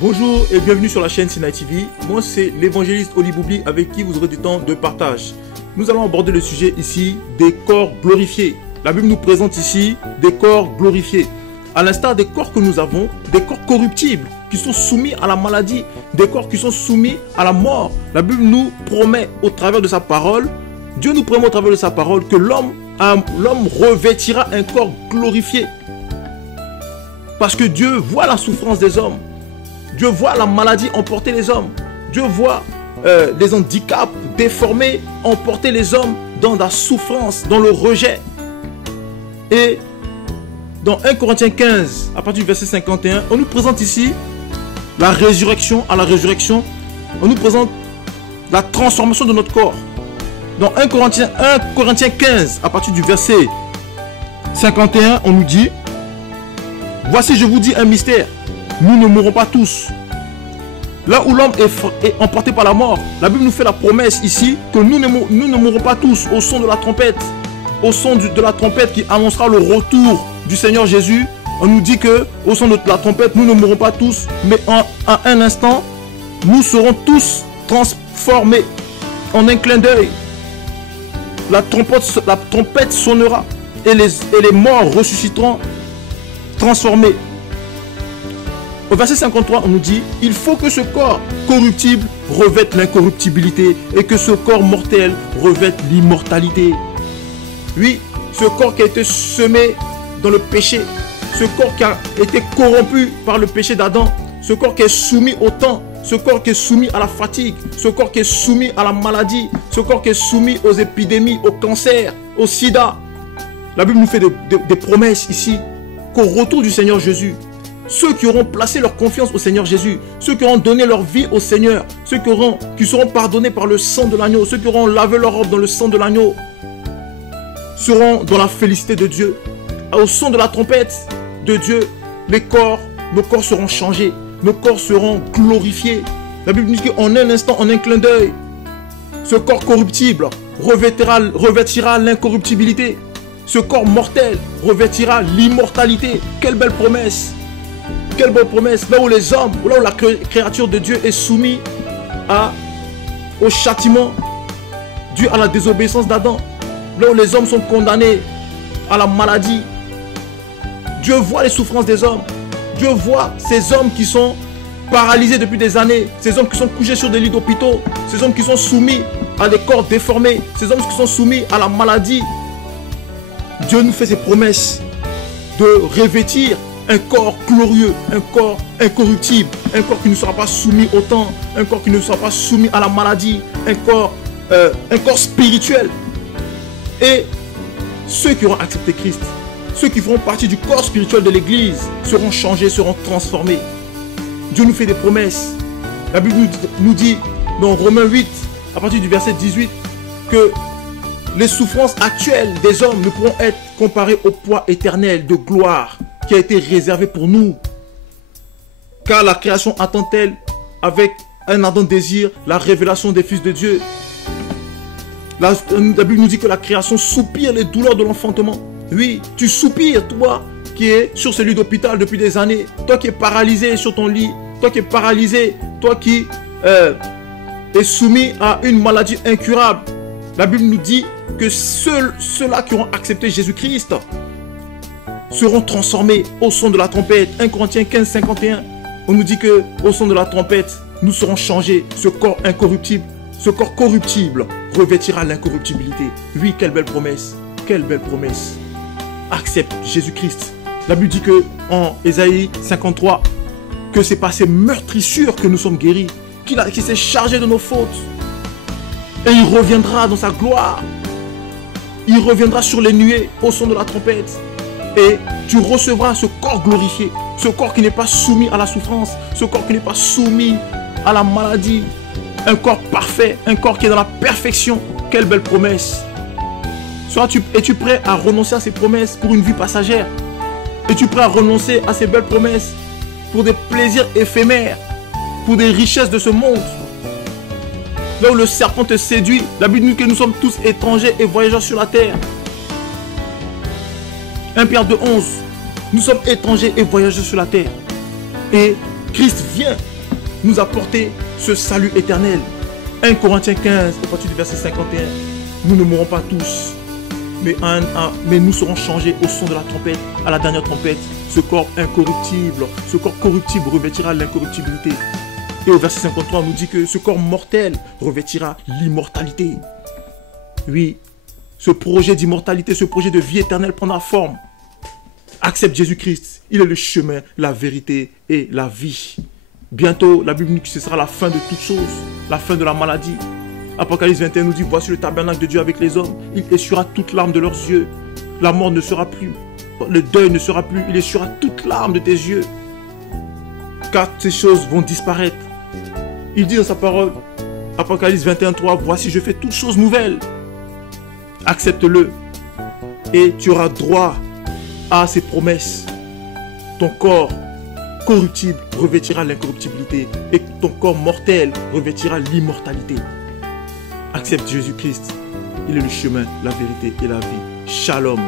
Bonjour et bienvenue sur la chaîne Sinaï TV. Moi c'est l'évangéliste Oli Boubli avec qui vous aurez du temps de partage. Nous allons aborder le sujet ici des corps glorifiés. La Bible nous présente ici des corps glorifiés. À l'instar des corps que nous avons, des corps corruptibles qui sont soumis à la maladie, des corps qui sont soumis à la mort. La Bible nous promet au travers de sa parole, Dieu nous promet au travers de sa parole que l'homme revêtira un corps glorifié. Parce que Dieu voit la souffrance des hommes. Dieu voit la maladie emporter les hommes. Dieu voit les handicaps déformés emporter les hommes dans la souffrance, dans le rejet. Et dans 1 Corinthiens 15, à partir du verset 51, on nous présente ici la résurrection. À la résurrection, on nous présente la transformation de notre corps. Dans 1 Corinthiens 15, à partir du verset 51, on nous dit: voici, je vous dis un mystère. Nous ne mourrons pas tous. Là où l'homme est emporté par la mort, la Bible nous fait la promesse ici que nous ne mourrons pas tous au son de la trompette. Au son de la trompette qui annoncera le retour du Seigneur Jésus. On nous dit que au son de la trompette, nous ne mourrons pas tous, mais en un instant, nous serons tous transformés en un clin d'œil. La trompette sonnera et les morts ressusciteront transformés. Au verset 53, on nous dit: il faut que ce corps corruptible revête l'incorruptibilité et que ce corps mortel revête l'immortalité. Oui, ce corps qui a été semé dans le péché, ce corps qui a été corrompu par le péché d'Adam, ce corps qui est soumis au temps, ce corps qui est soumis à la fatigue, ce corps qui est soumis à la maladie, ce corps qui est soumis aux épidémies, au cancer, au sida. La Bible nous fait des promesses ici qu'au retour du Seigneur Jésus, ceux qui auront placé leur confiance au Seigneur Jésus, ceux qui auront donné leur vie au Seigneur, ceux qui seront pardonnés par le sang de l'agneau, ceux qui auront lavé leur robe dans le sang de l'agneau, seront dans la félicité de Dieu. Au son de la trompette de Dieu, nos corps seront changés, nos corps seront glorifiés. La Bible dit qu'en un instant, en un clin d'œil, ce corps corruptible revêtira l'incorruptibilité. Ce corps mortel revêtira l'immortalité. Quelle belle promesse! Quelle belle promesse! Là où les hommes, là où la créature de Dieu est soumise au châtiment dû à la désobéissance d'Adam, là où les hommes sont condamnés à la maladie, Dieu voit les souffrances des hommes. Dieu voit ces hommes qui sont paralysés depuis des années, ces hommes qui sont couchés sur des lits d'hôpitaux, ces hommes qui sont soumis à des corps déformés, ces hommes qui sont soumis à la maladie. Dieu nous fait ses promesses de revêtir un corps glorieux, un corps incorruptible, un corps qui ne sera pas soumis au temps, un corps qui ne sera pas soumis à la maladie, un corps spirituel. Et ceux qui auront accepté Christ, ceux qui feront partie du corps spirituel de l'Église, seront changés, seront transformés. Dieu nous fait des promesses. La Bible nous dit dans Romains 8, à partir du verset 18, que les souffrances actuelles des hommes ne pourront être comparées au poids éternel de gloire qui a été réservé pour nous. Car la création attend-elle avec un ardent désir la révélation des fils de Dieu. La Bible nous dit que la création soupire les douleurs de l'enfantement. Oui, tu soupires, toi qui es sur ce lit d'hôpital depuis des années, toi qui es paralysé sur ton lit, toi qui es paralysé, toi qui es soumis à une maladie incurable. La Bible nous dit que ceux-là qui auront accepté Jésus-Christ seront transformés au son de la trompette. 1 Corinthiens 15, 51, on nous dit que au son de la trompette, nous serons changés. Ce corps incorruptible, ce corps corruptible revêtira l'incorruptibilité. Oui, quelle belle promesse, quelle belle promesse. Accepte Jésus-Christ. La Bible dit que en Ésaïe 53, que c'est par ses meurtrissures que nous sommes guéris, qu'il s'est chargé de nos fautes. Et il reviendra dans sa gloire. Il reviendra sur les nuées au son de la trompette. Et tu recevras ce corps glorifié, ce corps qui n'est pas soumis à la souffrance, ce corps qui n'est pas soumis à la maladie. Un corps parfait, un corps qui est dans la perfection. Quelle belle promesse! Es-tu prêt à renoncer à ces promesses pour une vie passagère? Es-tu prêt à renoncer à ces belles promesses pour des plaisirs éphémères, pour des richesses de ce monde? Là où le serpent te séduit, la Bible nous dit que nous sommes tous étrangers et voyageurs sur la terre. 1 Pierre 2, 11. Nous sommes étrangers et voyageurs sur la terre. Et Christ vient nous apporter ce salut éternel. 1 Corinthiens 15, à partir du verset 51. Nous ne mourrons pas tous, mais nous serons changés au son de la trompette, à la dernière trompette. Ce corps incorruptible, ce corps corruptible revêtira l'incorruptibilité. Et au verset 53, on nous dit que ce corps mortel revêtira l'immortalité. Oui, ce projet d'immortalité, ce projet de vie éternelle prendra forme. Accepte Jésus-Christ. Il est le chemin, la vérité et la vie. Bientôt, la Bible nous dit que ce sera la fin de toutes choses, la fin de la maladie. Apocalypse 21 nous dit, voici le tabernacle de Dieu avec les hommes. Il essuiera toute larme de leurs yeux. La mort ne sera plus. Le deuil ne sera plus. Il essuiera toute larme de tes yeux. Car ces choses vont disparaître. Il dit dans sa parole, Apocalypse 21, 3, voici je fais toutes choses nouvelles. Accepte-le. Et tu auras droit à ses promesses. Ton corps corruptible revêtira l'incorruptibilité et ton corps mortel revêtira l'immortalité. Accepte Jésus-Christ. Il est le chemin, la vérité et la vie. Shalom.